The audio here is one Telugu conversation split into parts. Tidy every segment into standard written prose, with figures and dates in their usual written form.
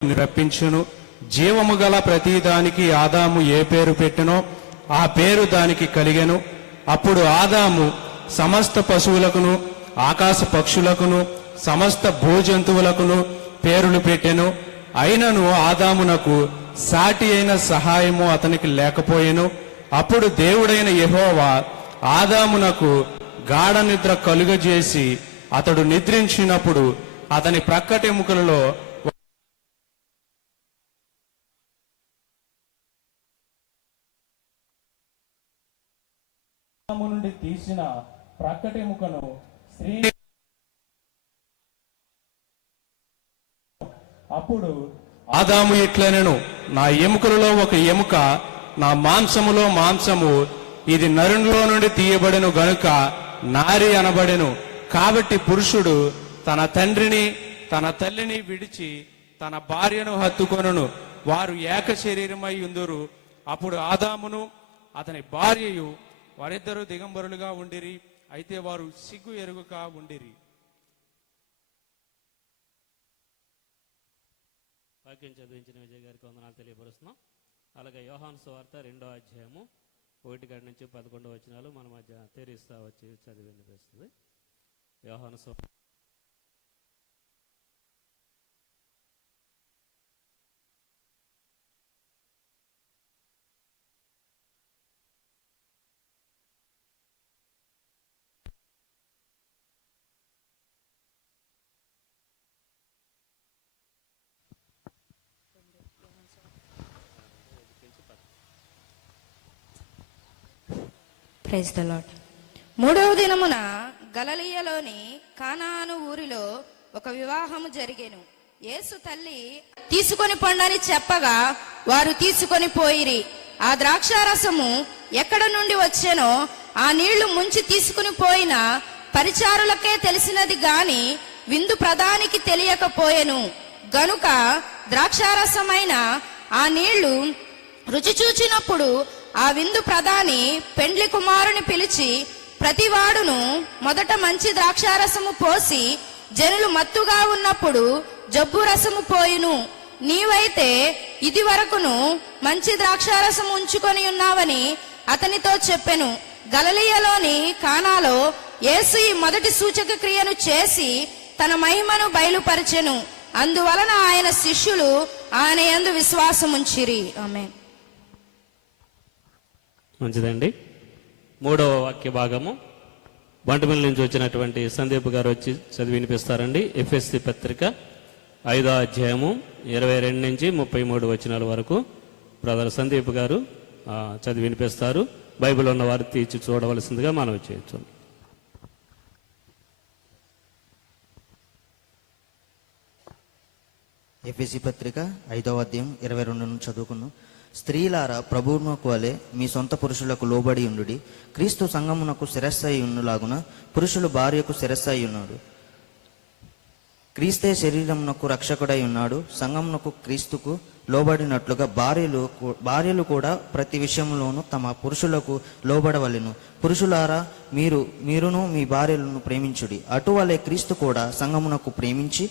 రప్పించును. జీవము గల ప్రతిదానికి ఆదాము ఏ పేరు పెట్టెనో ఆ పేరు దానికి కలిగెను. అప్పుడు ఆదాము సమస్త పశువులకును ఆకాశ పక్షులకును సమస్త భూజంతువులకును పేరులు పెట్టెను. అయినను ఆదామునకు సాటి అయిన సహాయము అతనికి లేకపోయెను. అప్పుడు దేవుడైన యెహోవా ఆదామునకు గాఢ నిద్ర కలుగజేసి అతడు నిద్రించినప్పుడు అతని ప్రక్కటెముకలలో నుండి తీసిన ప్రక్కటెముకను స్త్రీ అప్పుడు ఆదాము ఇట్లనెను, నా ఎముకలలో ఒక ఎముక, నా మాంసములో మాంసము, ఇది నరునిలో నుండి తీయబడెను గనుక నారి అనబడెను. కాబట్టి పురుషుడు తన తండ్రిని తన తల్లిని విడిచి తన భార్యను హత్తుకొనును, వారు ఏక శరీరమై ఉందురు. అప్పుడు ఆదామును అతని భార్యయు వారిద్దరూ దిగంబరులుగా ఉండిరి, అయితే వారు సిగ్గు ఎరుగక ఉండిరి. వాక్యం చదివించిన విజయ్ గారికి వందనాలు తెలియపరుస్తున్నాం. అలాగే యోహాను సువార్త 2వ అధ్యాయము 1 నుంచి 11 వచనాలు మన మధ్య తెరిస్తా వచ్చి చదివి వినిపిస్తుంది. యోహాను సువార్త ప్రైజ్ ది లార్డ్. 3వ దినమున గలిలయలోని కానాను ఊరిలో ఒక వివాహము జరిగెను. యేసు తల్లి తీసుకొని పొండని చెప్పగా వారు తీసుకొని పోయిరి. ఆ ద్రాక్షారసము ఎక్కడ నుండి వచ్చెనో ఆ నీళ్లు ముంచి తీసుకుని పోయిన పరిచారులకే తెలిసినది గాని విందు ప్రధానికి తెలియకపోయెను. గనుక ద్రాక్షారసమైన ఆ నీళ్లు రుచి చూచినప్పుడు ఆ విందు ప్రధాని పెండ్లి కుమారుని పిలిచి, ప్రతివాడును మొదట మంచి ద్రాక్షారసము పోసి జనులు మత్తుగా ఉన్నప్పుడు జబ్బు రసము పోయిను, నీవైతే ఇది వరకును మంచి ద్రాక్షారసము ఉంచుకొని ఉన్నావని అతనితో చెప్పెను. గలిలయలోని కానాలో యేసు ఈ మొదటి సూచక క్రియను చేసి తన మహిమను బయలుపరచెను. అందువలన ఆయన శిష్యులు ఆయన యందు విశ్వాసముంచిరి. ఆమేన్. మంచిదండి. 3వ వాక్య భాగము బంటుమిల్ నుంచి వచ్చినటువంటి సందీప్ గారు వచ్చి చదివి వినిపిస్తారండి. ఎఫ్ఎస్సి పత్రిక 5వ అధ్యాయము 22 నుంచి 33 వచనాల వరకు బ్రదర్ సందీప్ గారు చదివి వినిపిస్తారు. బైబిల్ ఉన్న వారు తీర్చి చూడవలసిందిగా మనం చేయొచ్చు. ఎఫెసీ పత్రిక 5వ అధ్యాయం 22 నుంచి చదువుకున్నాం. స్త్రీలారా ప్రభువునకు వలె మీ సొంత పురుషులకు లోబడి ఉండుడి. క్రీస్తు సంఘమునకు శిరస్సై ఉన్నలాగున పురుషులు భార్యకు శిరస్సై ఉన్నాడు. క్రీస్తే శరీరమునకు రక్షకుడై ఉన్నాడు. సంఘమునకు క్రీస్తుకు లోబడినట్లుగా భార్యలు కూడా ప్రతి విషయంలోనూ తమ పురుషులకు లోబడవలెను. పురుషులారా మీరును మీ భార్యలను ప్రేమించుడి. అటువలే క్రీస్తు కూడా సంఘమునకు ప్రేమించి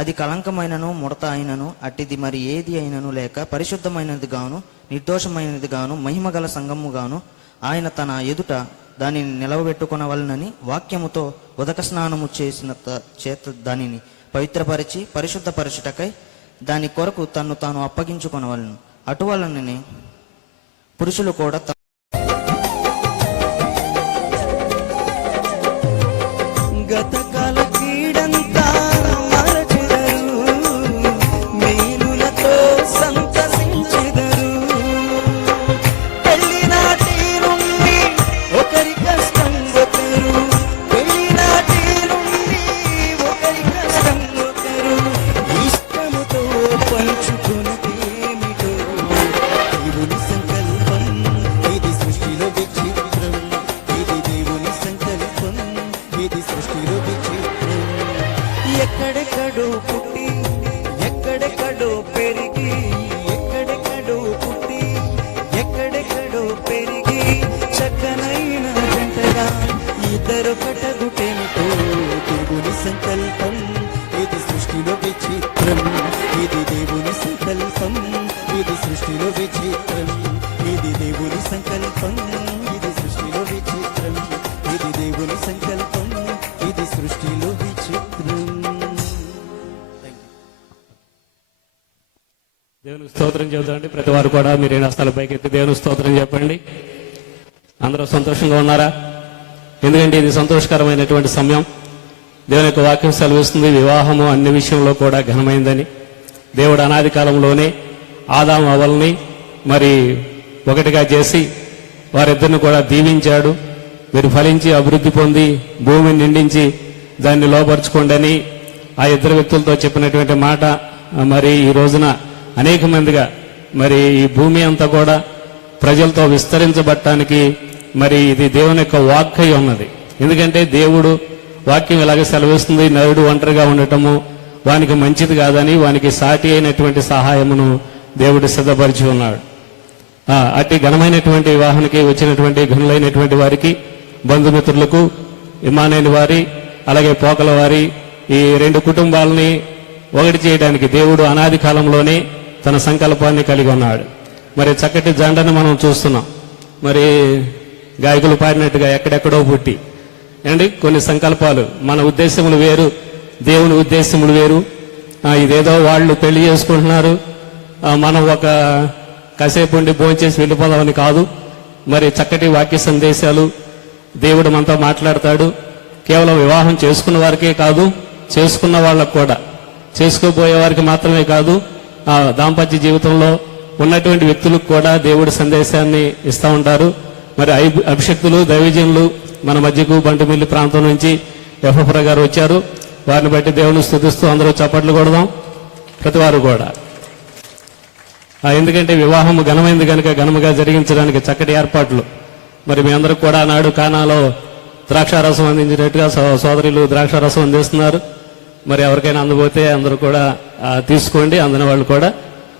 అది కళంకమైనను ముడత అయినను అట్టిది మరి ఏది అయినను లేక పరిశుద్ధమైనది గాను నిర్దోషమైనది గాను మహిమగల సంఘము గాను ఆయన తన ఎదుట దానిని నిలవబెట్టుకొనవలనని వాక్యముతో ఉదక స్నానము చేసిన చేత దానిని పవిత్రపరిచి పరిశుద్ధపరచుటకై దాని కొరకు తన్ను తాను అప్పగించుకొనవలను. అటువలననే పురుషులు కూడా దేవుని సంకల్పం, ఇది సృష్టిలో విచిత్రం. ఇది దేవుని సంకల్పం, ఇది సృష్టిలో విచిత్రం. ఇది దేవుని సంకల్పం, ఇది సృష్టిలో విచిత్రం. దేవునికి స్తోత్రం చెబుతాండి. ప్రతి వారు కూడా మీరు ఏ హస్తాల పైకి ఎత్తి దేవునికి స్తోత్రం చెప్పండి. అందరూ సంతోషంగా ఉన్నారా? ఎందుకంటే ఇది సంతోషకరమైనటువంటి సమయం. దేవుని యొక్క వాక్యం సెలవిస్తుంది, వివాహము అన్ని విషయంలో కూడా ఘనమైందని. దేవుడు అనాది కాలంలోనే ఆదాము అవ్వల్ని మరి ఒకటిగా చేసి వారిద్దరిని కూడా దీవించాడు. మీరు ఫలించి అభివృద్ధి పొంది భూమిని నిండించి దాన్ని లోపరుచుకోండి అని ఆ ఇద్దరు వ్యక్తులతో చెప్పినటువంటి మాట మరి ఈ రోజున అనేక మందిగా మరి ఈ భూమి అంతా కూడా ప్రజలతో విస్తరించబడటానికి మరి ఇది దేవుని యొక్క వాక్కై ఉన్నది. ఎందుకంటే దేవుడు వాక్యం ఇలాగే సెలవిస్తుంది, నరుడు ఒంటరిగా ఉండటము వానికి మంచిది కాదని వానికి సాటి అయినటువంటి సహాయమును దేవుడు సిద్ధపరిచి ఉన్నాడు. అట్టి ఘనమైనటువంటి వివాహానికి వచ్చినటువంటి ఘనులైనటువంటి వారికి, బంధుమిత్రులకు, ఇమానేని వారి అలాగే పోకల వారి ఈ రెండు కుటుంబాలని ఒకటి చేయడానికి దేవుడు అనాది కాలంలోనే తన సంకల్పాన్ని కలిగి ఉన్నాడు. మరి చక్కటి జెండను మనం చూస్తున్నాం. మరి గాయకులు పాడినట్టుగా ఎక్కడెక్కడో పుట్టి అండి కొన్ని సంకల్పాలు, మన ఉద్దేశములు వేరు, దేవుని ఉద్దేశములు వేరు. ఇదేదో వాళ్ళు పెళ్లి చేసుకుంటున్నారు, మనం ఒక కాసేపు ఉండి భోంచేసి వెళ్ళిపోదామని కాదు. మరి చక్కటి వాక్య సందేశాలు దేవుడు మనతో మాట్లాడతాడు. కేవలం వివాహం చేసుకున్న వారికే కాదు, చేసుకున్న వాళ్ళకు కూడా, చేసుకోబోయే వారికి మాత్రమే కాదు, దాంపత్య జీవితంలో ఉన్నటువంటి వ్యక్తులకు కూడా దేవుడి సందేశాన్ని ఇస్తూ ఉంటారు. మరి అభిషక్తులు, దైవజనులు మన మధ్యకు బంటుమిల్లి ప్రాంతం నుంచి ఎఫ్ఎఫ్రా గారు వచ్చారు. వారిని బట్టి దేవుని స్తుతిస్తూ అందరూ చప్పట్లు కొడదాం ప్రతి వారు కూడా. ఎందుకంటే వివాహం ఘనమైంది కనుక ఘనముగా జరిగించడానికి చక్కటి ఏర్పాట్లు. మరి మీ అందరూ కూడా నాడు కానాలో ద్రాక్షారసం అందించినట్టుగా సోదరులు ద్రాక్షారసం అందిస్తున్నారు. మరి ఎవరికైనా అందబోతే అందరూ కూడా తీసుకోండి. అందిన వాళ్ళు కూడా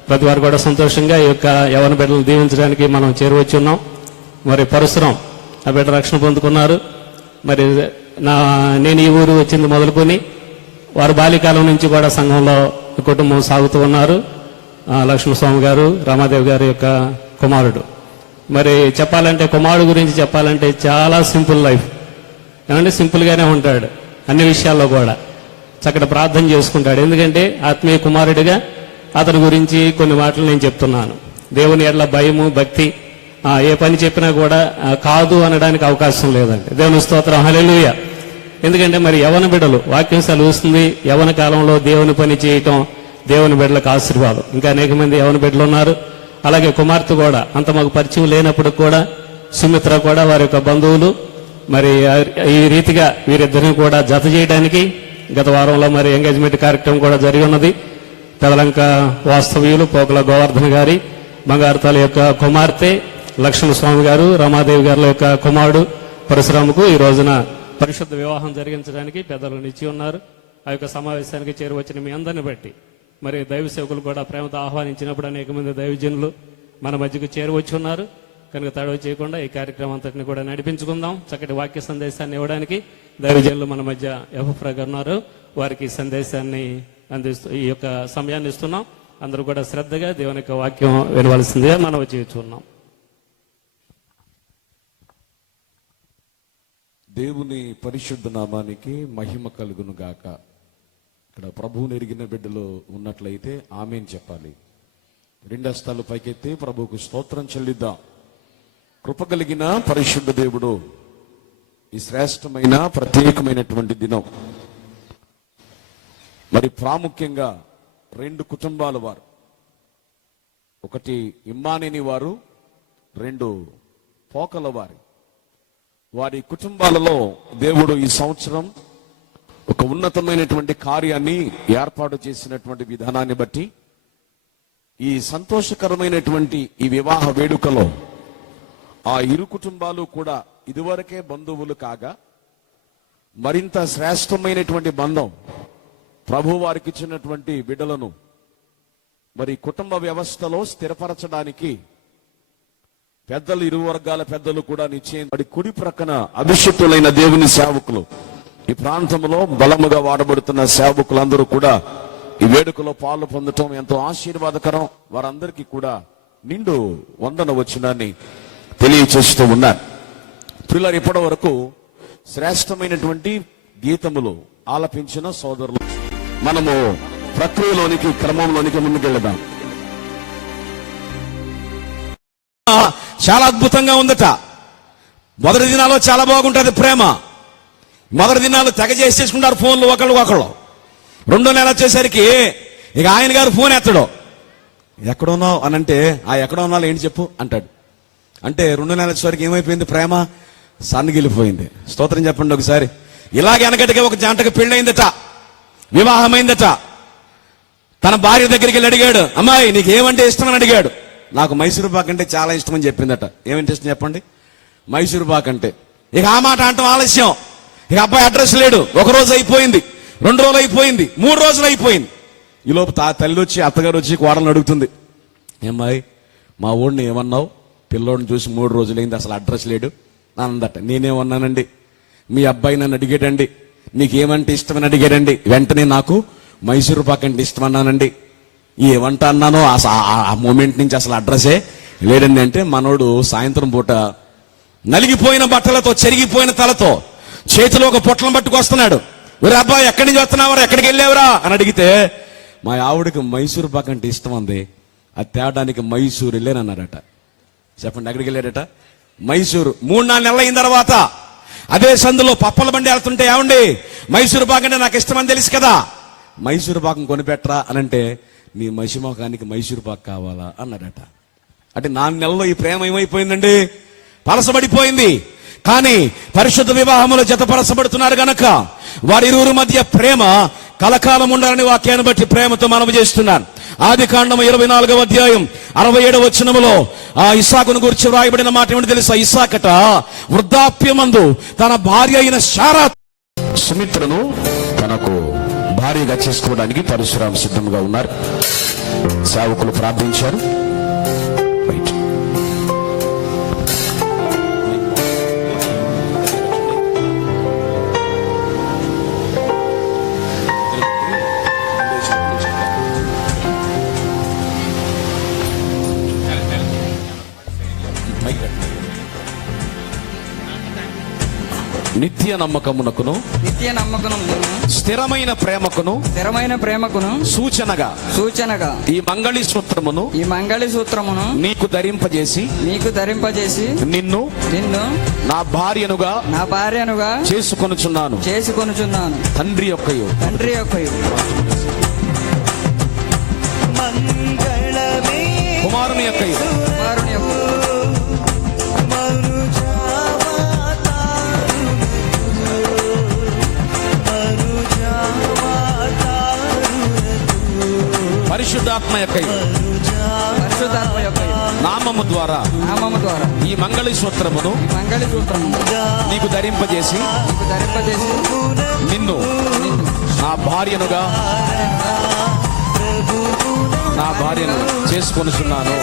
ప్రతి వారు కూడా సంతోషంగా ఈ యొక్క యవన బిడ్డలను దీవించడానికి మనం చేరువచ్చి ఉన్నాం. మరి పరశురాం ఆ బిడ్డ రక్షణ పొందుకున్నారు. మరి నేను ఈ ఊరు వచ్చింది మొదలుకొని వారు బాల్యకాలం నుంచి కూడా సంఘంలో కుటుంబం సాగుతూ ఉన్నారు. లక్ష్మణస్వామి గారు, రామాదేవి గారి యొక్క కుమారుడు. మరి చెప్పాలంటే కుమారుడు గురించి చెప్పాలంటే చాలా సింపుల్ లైఫ్. ఏమంటే సింపుల్గానే ఉంటాడు అన్ని విషయాల్లో కూడా. చక్కటి ప్రార్థన చేసుకుంటాడు. ఎందుకంటే ఆత్మీయ కుమారుడిగా అతని గురించి కొన్ని మాటలు నేను చెప్తున్నాను. దేవుని ఎడల భయము, భక్తి, ఏ పని చెప్పినా కూడా కాదు అనడానికి అవకాశం లేదండి. దేవుని స్తోత్రం, హల్లెలూయా. ఎందుకంటే మరి యవన బిడ్డలు, వాక్యం సెలవుస్తుంది, యవన కాలంలో దేవుని పని చేయటం దేవుని బిడ్డలకు ఆశీర్వాదం. ఇంకా అనేక మంది యవన బిడ్డలు ఉన్నారు. అలాగే కుమార్తె కూడా అంత మాకు పరిచయం లేనప్పుడు కూడా సుమిత్ర కూడా వారి యొక్క బంధువులు మరి ఈ రీతిగా వీరిద్దరిని కూడా జత చేయడానికి గత వారంలో మరి ఎంగేజ్మెంట్ కార్యక్రమం కూడా జరిగి ఉన్నది. పెదలంక వాస్తవ్యులు పోకల గోవర్ధన్ గారి బంగారుతాల యొక్క కుమార్తె లక్ష్మణస్వామి గారు, రమాదేవి గారి యొక్క కుమారుడు పరశురాముకు ఈ రోజున పరిశుద్ధ వివాహం జరిగించడానికి పెద్దలు నిచ్చి ఉన్నారు. ఆ యొక్క సమావేశానికి చేరువచ్చిన మీ అందరిని బట్టి మరి దైవ సేవకులు కూడా ప్రేమతో ఆహ్వానించినప్పుడు అనేక మంది దైవజనులు మన మధ్యకు చేరువచ్చి ఉన్నారు. కనుక తడవ చేయకుండా ఈ కార్యక్రమం అంతటిని కూడా నడిపించుకుందాం. చక్కటి వాక్య సందేశాన్ని ఇవ్వడానికి దైవజనులు మన మధ్య ఎఫ్ఎఫ్రా గారు ఉన్నారు. వారికి సందేశాన్ని అందిస్తూ ఈ యొక్క సమయాన్ని ఇస్తున్నాం. అందరూ కూడా శ్రద్ధగా దేవుని యొక్క వాక్యం వినవలసిందిగా మనం చేస్తున్నాం. దేవుని పరిశుద్ధ నామానికి మహిమ కలుగును గాక. ఇక్కడ ప్రభువుని ఎరిగిన బిడ్డలు ఉన్నట్లయితే ఆమేన్ చెప్పాలి. రెండు హస్తాలు పైకెత్తి ప్రభువుకు స్తోత్రం చెల్లిద్దాం. కృప కలిగిన పరిశుద్ధ దేవుడు, ఈ శ్రేష్టమైన ప్రత్యేకమైనటువంటి దినం మరి ప్రాముఖ్యంగా రెండు కుటుంబాల వారు, ఒకటి ఇమ్మానేని వారు, రెండు పోకల వారి కుటుంబాలలో దేవుడు ఈ సంవత్సరం ఒక ఉన్నతమైనటువంటి కార్యాన్ని ఏర్పాటు చేసినటువంటి విధానాన్ని బట్టి ఈ సంతోషకరమైనటువంటి ఈ వివాహ వేడుకలో ఆ ఇరు కుటుంబాలు కూడా ఇదివరకే బంధువులు కాగా మరింత శ్రేష్టమైనటువంటి బంధం ప్రభు వారికి ఇచ్చినటువంటి బిడ్డలను మరి కుటుంబ వ్యవస్థలో స్థిరపరచడానికి పెద్దలు, ఇరు వర్గాల పెద్దలు కూడా నిశ్చయం మరి కుడి ప్రక్కన అభిషిక్తులైన దేవుని సేవకులు, ఈ ప్రాంతంలో బలముగా వాడబడుతున్న సేవకులందరూ కూడా ఈ వేడుకలో పాలు పొందటం ఎంతో ఆశీర్వాదకరం. వారందరికీ కూడా నిండు వందన వచనాన్ని తెలియచేస్తూ ఉన్నారు. పిల్లలు ఇప్పటి వరకు శ్రేష్టమైనటువంటి గీతములు ఆలపించిన సోదరులు, మనము ప్రక్రియలోనికి క్రమంలోనికి ముందుకెళ్దాం. చాలా అద్భుతంగా ఉందట. మొదటి దినాల్లో చాలా బాగుంటుంది ప్రేమ. మొదటి దినాలు తెగ చేసేసుకుంటారు ఫోన్లు ఒకళ్ళు. రెండో నెల వచ్చేసరికి ఇక ఆయన గారు ఫోన్ ఎత్తడు. ఎక్కడున్నావు అని అంటే, ఆ ఎక్కడ ఉన్నావు ఏంటి చెప్పు అంటాడు. అంటే రెండో నెల వచ్చేసరికి ఏమైపోయింది, ప్రేమ సన్నగిలిపోయింది. స్తోత్రం చెప్పండి ఒకసారి. ఇలాగే వెనకటిగా ఒక జంటకు పెళ్ళయిందట, వివాహమైందట. తన భార్య దగ్గరికి వెళ్ళి అడిగాడు, అమ్మాయి నీకు ఏమంటే ఇష్టం అని అడిగాడు. నాకు మైసూరు పాక్ అంటే చాలా ఇష్టం అని చెప్పిందట. ఏమంటే ఇష్టం చెప్పండి, మైసూరు పాక్ అంటే. ఇక ఆ మాట అంటాం ఆలస్యం. ఇక అబ్బాయి అడ్రస్ లేడు. ఒక రోజు అయిపోయింది, 2 రోజులు అయిపోయింది, 3 రోజులు అయిపోయింది. ఈలోపు తల్లి వచ్చి, అత్తగారు వచ్చి కోడలను అడుగుతుంది, ఏమ్మాయి మా ఊడిని ఏమన్నావు, పిల్లోడిని చూసి 3 రోజులైంది, అసలు అడ్రస్ లేడు అందట. నేనేమన్నానండి, మీ అబ్బాయి నన్ను అడిగాడండి, నీకేమంటే ఇష్టమని అడిగాడండి. వెంటనే నాకు మైసూరు పాక్ అంటే ఇష్టం అన్నానండి. ఏమంట అన్నానో ఆ మూమెంట్ నుంచి అసలు అడ్రస్సే లేడండి. అంటే మనోడు సాయంత్రం పూట నలిగిపోయిన బట్టలతో, చెరిగిపోయిన తలతో, చేతిలో ఒక పొట్లం పట్టుకొస్తున్నాడు. ఒరే అబ్బాయి ఎక్కడి నుంచి వస్తున్నావరా, ఎక్కడికి వెళ్ళావురా అని అడిగితే, మా ఆవిడకి మైసూరు పాక్ అంటే ఇష్టం అంది, అది తేవడానికి మైసూరు వెళ్ళానన్నారట. చెప్పండి, ఎక్కడికి వెళ్ళాడట, మైసూరు. 3-4 నెలలు అయిన తర్వాత అదే సందులో పప్పల బండి వెళ్తుంటే, ఏమండి మైసూరు పాక్ అంటే నాకు ఇష్టం అని తెలుసు కదా, మైసూరు పాకం కొనిపెట్టరా అని అంటే, నీ మసిమోకానికి మైసూరు పాక్ కావాలా అన్నాడట. అంటే 4 నెలల్లో ఈ ప్రేమ ఏమైపోయిందండి, పలసబడిపోయింది. కానీ పరిశుద్ధ వివాహములో జతపరచబడుతున్నారు గనక వారిరువురి మధ్య ప్రేమ కలకాలం ఉండాలని వాక్యాన్ని బట్టి ప్రేమతో మనవి చేస్తున్నాను. ఆదికాండము 24వ అధ్యాయం 67వ వచనములో ఆ ఇస్సాకును గురించి వ్రాయబడిన మాట ఏమిటి తెలుసా, ఇస్సాకట వృద్ధాప్యమందు తన భార్య అయిన శారా సుమిత్రను తనకు భార్యగా చేసుకోవడానికి పరశురాము సిద్ధంగా ఉన్నారు. సేవకులు ప్రార్థించారు. రైట్. నిత్య నమ్మకమునకును స్థిరమైన ప్రేమకును సూచనగా ఈ మంగళి సూత్రమును నీకు ధరింపజేసి నిన్ను నా భార్యనుగా చేసుకొనుచున్నాను తండ్రి యొక్కయు కుమారుని యొక్కయు పరిశుద్ధాత్మ యొక్క నామము ద్వారా ఈ మంగళి సూత్రమును నీకు ధరింపజేసి నిన్ను నా భార్యను చేసుకొనుచున్నాను.